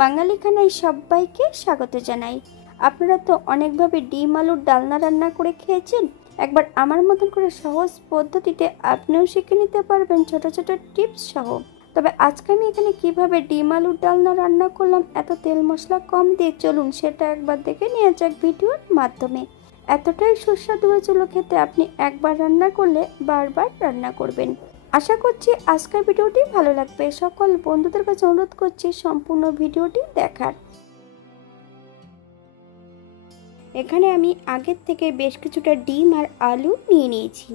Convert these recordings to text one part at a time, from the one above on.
বাঙালি খানায় সবাইকে স্বাগত জানাই। আপনারা তো অনেকভাবে ডিম আলুর ডালনা রান্না করে খেয়েছেন। একবার আমার মতন করে সহজ পদ্ধতিতে আপনিও শিখে নিতে পারবেন ছোট ছোট টিপস সহ। তবে আজকে আমি এখানে কিভাবে ডিম আলুর ডালনা রান্না করলাম এত তেল মশলা কম দিয়ে, চলুন সেটা একবার দেখে নেওয়া যাক ভিডিওর মাধ্যমে। এতটাই সুস্বাদু হয়েছিল খেতে, আপনি একবার রান্না করলে বারবার রান্না করবেন। আশা করছি আজকের ভিডিওটি ভালো লাগবে। সকল বন্ধুদের কাছে অনুরোধ করছি সম্পূর্ণ ভিডিওটি দেখার। এখানে আমি আগের থেকে বেশ কিছুটা ডিম আর আলু নিয়ে নিয়েছি।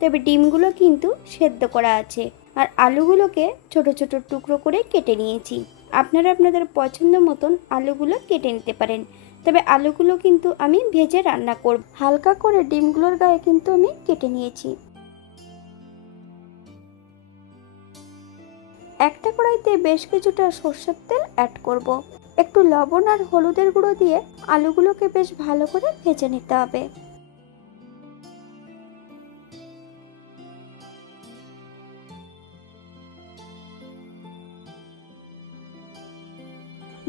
তবে ডিমগুলো কিন্তু সেদ্ধ করা আছে, আর আলুগুলোকে ছোট ছোট টুকরো করে কেটে নিয়েছি। আপনারা আপনাদের পছন্দ মতন আলুগুলো কেটে নিতে পারেন। তবে আলুগুলো কিন্তু আমি ভেজে রান্না করব। হালকা করে ডিমগুলোর গায়ে কিন্তু আমি কেটে নিয়েছি। একটা কড়াইতে বেশ কিছুটা সরষের তেল অ্যাড করব। একটু লবণ আর হলুদের গুঁড়ো দিয়ে আলুগুলোকে বেশ ভালো করে ভেজে নিতে হবে।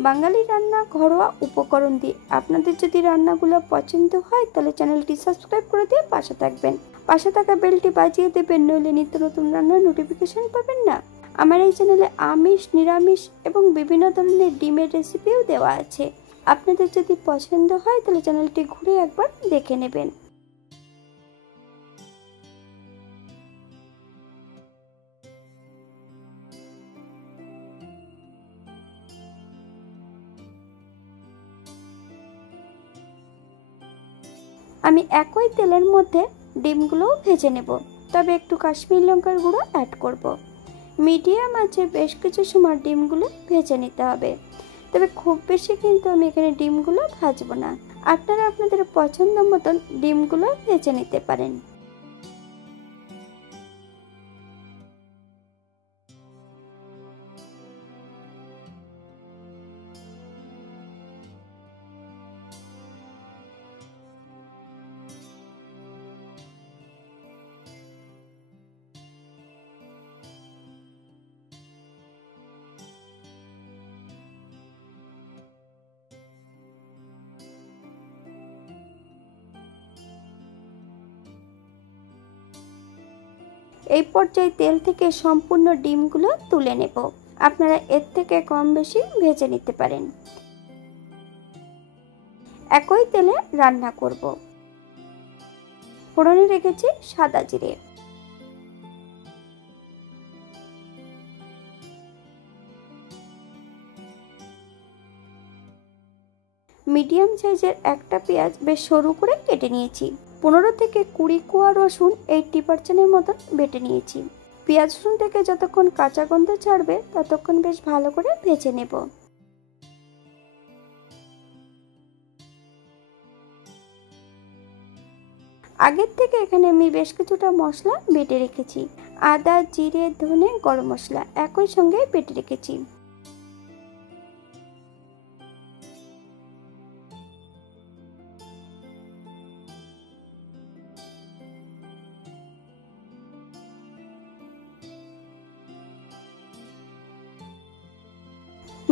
বাঙালি রান্না ঘরোয়া উপকরণ দিয়ে। আপনাদের যদি রান্নাগুলো পছন্দ হয় তাহলে চ্যানেলটি সাবস্ক্রাইব করে দিয়ে পাশে থাকবেন। পাশে থাকা বেলটি বাজিয়ে দেবেন, নইলে নিত্য নতুন রান্নার নোটিফিকেশন পাবেন না। আমার এই চ্যানেলে আমিষ, নিরামিষ এবং বিভিন্ন ধরনের ডিমের রেসিপিও দেওয়া আছে। আপনাদের যদি পছন্দ হয় তাহলে চ্যানেলটি ঘুরে একবার দেখে নেবেন। আমি একই তেলের মধ্যে ডিমগুলোও ভেজে নেব, তবে একটু কাশ্মীরি লঙ্কার গুঁড়ো অ্যাড করব। মিডিয়াম আঁচে বেশ কিছু সময় ডিমগুলো ভেজে নিতে হবে। তবে খুব বেশি কিন্তু আমি এখানে ডিমগুলো ভাজবো না। আপনারা আপনাদের পছন্দ মতন ডিমগুলো ভেজে নিতে পারেন। এই পর্যায়ে তেল থেকে সম্পূর্ণ ডিমগুলো তুলে নেব। আপনারা এর থেকে কম বেশি ভেজে নিতে পারেন। একই তেলে রান্না করব। ফোড়নে রেখেছি সাদা জিরে, মিডিয়াম সাইজের একটা পেঁয়াজ বেশ সরু করে কেটে নিয়েছি। 15 থেকে 20 কোয়া রসুন 80% মতন বেটে নিয়েছি। পেঁয়াজ রসুন থেকে যতক্ষণ কাঁচা গন্ধ ছাড়বে ততক্ষণ বেশ ভালো করে ভেজে নেব। আগের থেকে এখানে আমি বেশ কিছুটা মশলা বেটে রেখেছি। আদা, জিরে, ধনে, গরম মশলা একই সঙ্গে বেটে রেখেছি।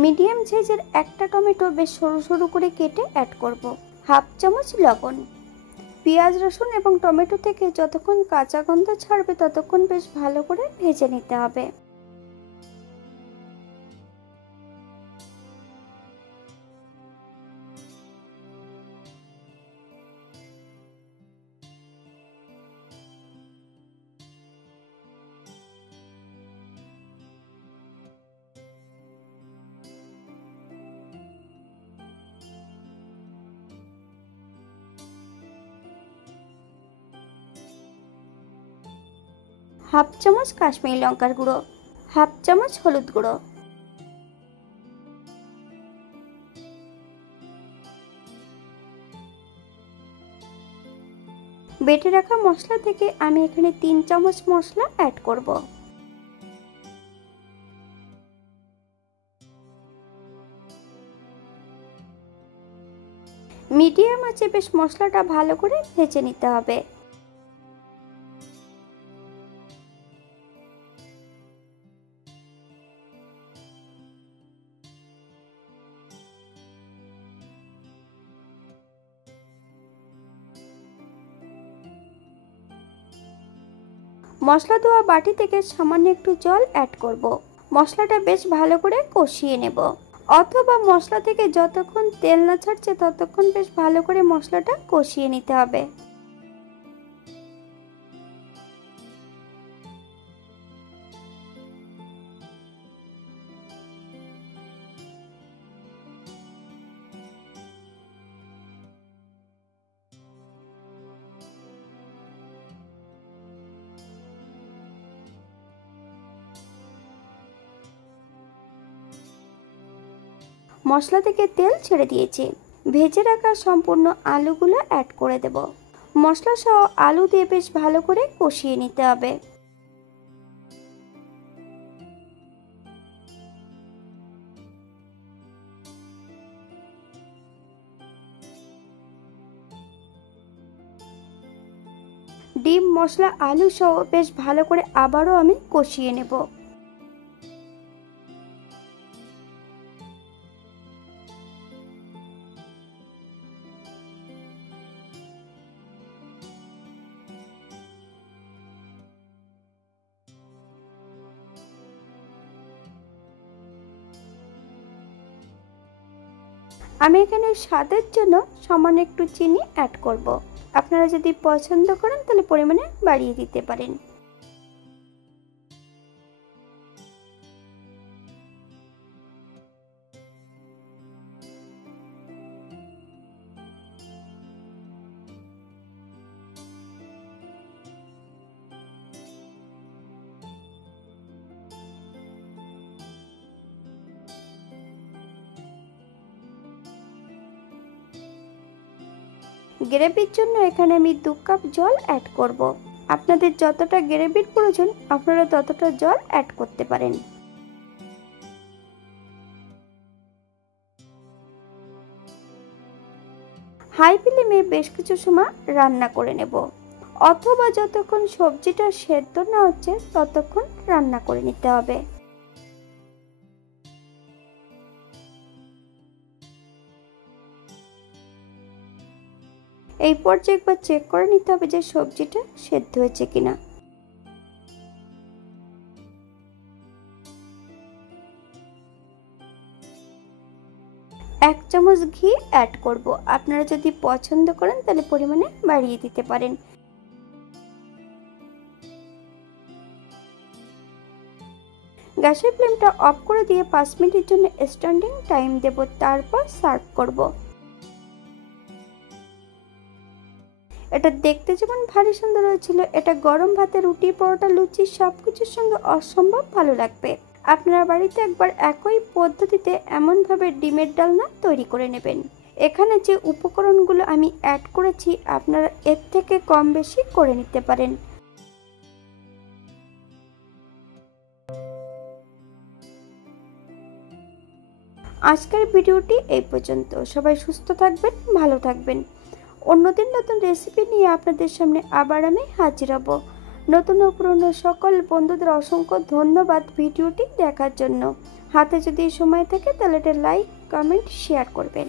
মিডিয়াম সাইজের একটা টমেটো বেশ সরু সরু করে কেটে অ্যাড করব। হাফ চামচ লবণ। পেঁয়াজ, রসুন এবং টমেটো থেকে যতক্ষণ কাঁচা গন্ধ ছাড়বে ততক্ষণ বেশ ভালো করে ভেজে নিতে হবে। হাফ চামচ কাশ্মীরি লঙ্কার গুঁড়ো, হাফ চামচ হলুদ গুঁড়ো, বেটে রাখা মশলা থেকে আমি এখানে 3 চামচ মশলা অ্যাড করব। মিডিয়াম আঁচে বেশ মশলাটা ভালো করে ভেজে নিতে হবে। মশলা ধোয়া বাটি থেকে সামান্য একটু জল অ্যাড করব। মশলাটা বেশ ভালো করে কষিয়ে নেব, অথবা মশলা থেকে যতক্ষণ তেল না ছাড়ছে ততক্ষণ বেশ ভালো করে মশলাটা কষিয়ে নিতে হবে। মশলা থেকে তেল ছেড়ে দিয়েছে, ভেজে রাখা সম্পূর্ণ আলুগুলো অ্যাড করে দেব। মশলা সহ আলু দিয়ে বেশ ভালো করে কষিয়ে নিতে হবে। ডিম মশলা আলু সহ বেশ ভালো করে আবারও আমি কষিয়ে নেব। আমি এখানে স্বাদের জন্য সামান্য একটু চিনি অ্যাড করব। আপনারা যদি পছন্দ করেন তাহলে পরিমাণে বাড়িয়ে দিতে পারেন। গ্রেভির জন্য এখানে আমি 2 কাপ জল অ্যাড করব। আপনাদের যতটা গ্রেভির প্রয়োজন আপনারা ততটা জল অ্যাড করতে পারেন। হাই ফ্লেমে বেশ কিছু সময় রান্না করে নেব, অথবা যতক্ষণ সবজিটা সেদ্ধ না হচ্ছে ততক্ষণ রান্না করে নিতে হবে। এই পর্যায়ে একবার চেক করে নিতে হবে যে সবজিটা সেদ্ধ হয়েছে কিনা। এক চামচ ঘি অ্যাড করব। আপনারা যদি পছন্দ করেন তাহলে পরিমাণে বাড়িয়ে দিতে পারেন। গ্যাসের ফ্লেমটা অফ করে দিয়ে 5 মিনিটের জন্য স্ট্যান্ডিং টাইম দেব, তারপর সার্ভ করব। এটা দেখতে যেমন ভারী সুন্দর হয়েছিল, এটা গরম ভাতে, রুটি, পরোটা, লুচি সবকিছুর সঙ্গে অসম্ভব ভালো লাগবে। আপনারা বাড়িতে একবার একই পদ্ধতিতে এমনভাবে ডিমের ডালনা তৈরি করে নেবেন। এখানে যে উপকরণগুলো আমি অ্যাড করেছি আপনারা এর থেকে কম বেশি করে নিতে পারেন। আজকের ভিডিওটি এই পর্যন্ত। সবাই সুস্থ থাকবেন, ভালো থাকবেন। অন্যদিন নতুন রেসিপি নিয়ে আপনাদের সামনে আবার আমি হাজির হব। নতুন ও পুরনো সকল বন্ধুদের অসংখ্য ধন্যবাদ ভিডিওটি দেখার জন্য। হাতে যদি সময় থাকে তাহলে এটা লাইক, কমেন্ট, শেয়ার করবেন।